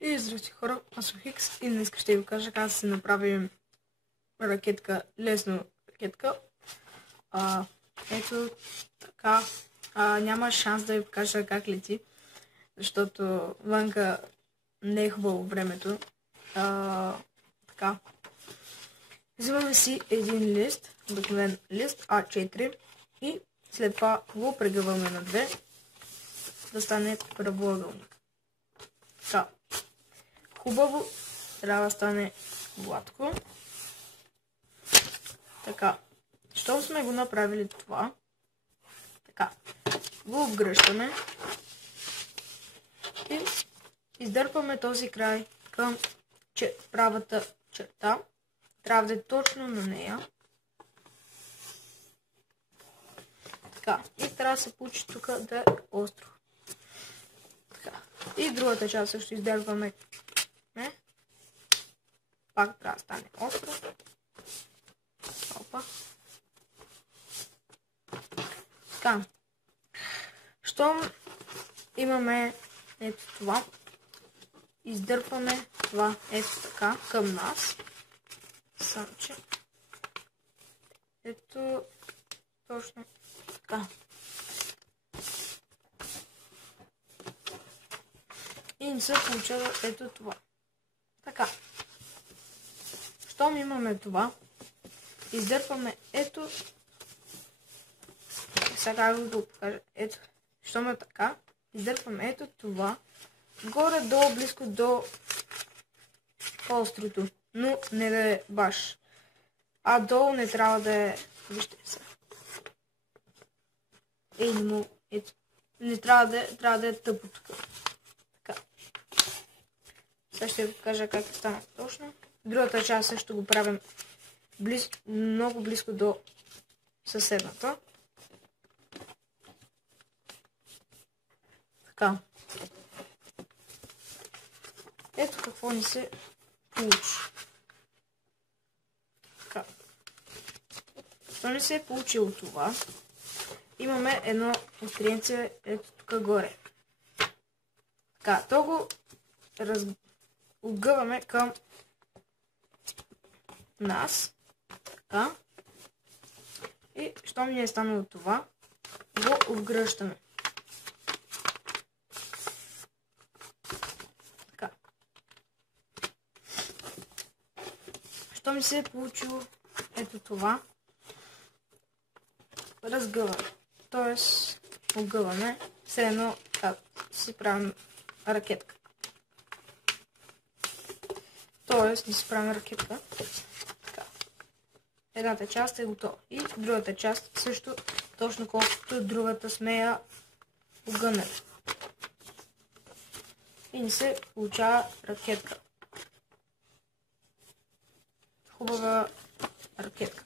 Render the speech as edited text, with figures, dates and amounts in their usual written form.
И здрасти хора, аз съм Хикс и днес ще ви кажа как да си направим ракетка, лесно ракетка. Ето така, няма шанс да ви покажа как лети, защото вънка не е хубаво времето. Така. Взимаме си един лист, обикновен лист А4 и след това го прегъваме на две, да стане правоъгълник. Така. Хубаво трябва да стане гладко. Така. Щом сме го направили това, така, го обгръщаме и издърпваме този край към правата черта. Трябва да е точно на нея. Така. И трябва да се получи тук да е остро. Така. И другата част също издърпваме. Пак трябва да стане остро. Опа. Така. Щом имаме ето това, издърпваме това ето така към нас. Само че ето точно така. И не се получава ето това. Така. Щом имаме това, издърпваме ето. Сега да го покажа. Ето. Щом е така, издърпваме ето това. Горе-долу, близко до острото. Но не да е баш. А долу не трябва да е. Вижте се. Ето. Не трябва да е тъпо тук. Така. Сега ще ви покажа как стана точно. Другата част също го правим много близко до съседната. Така. Ето какво ни се получи. Така. Що не се е получило това, имаме едно остриенце ето тук горе. Така, то го огъваме към нас. Така. И щом ни е станало това, го обгръщаме. Така. Щом ми се е получило ето това, разгъваме. Тоест, огъваме. Все едно си правим ракетка. Тоест, да си правим ракетка. Така. Едната част е готова. И другата част също, точно колкото другата сме я огънали. И ни се получава ракетка. Хубава ракетка.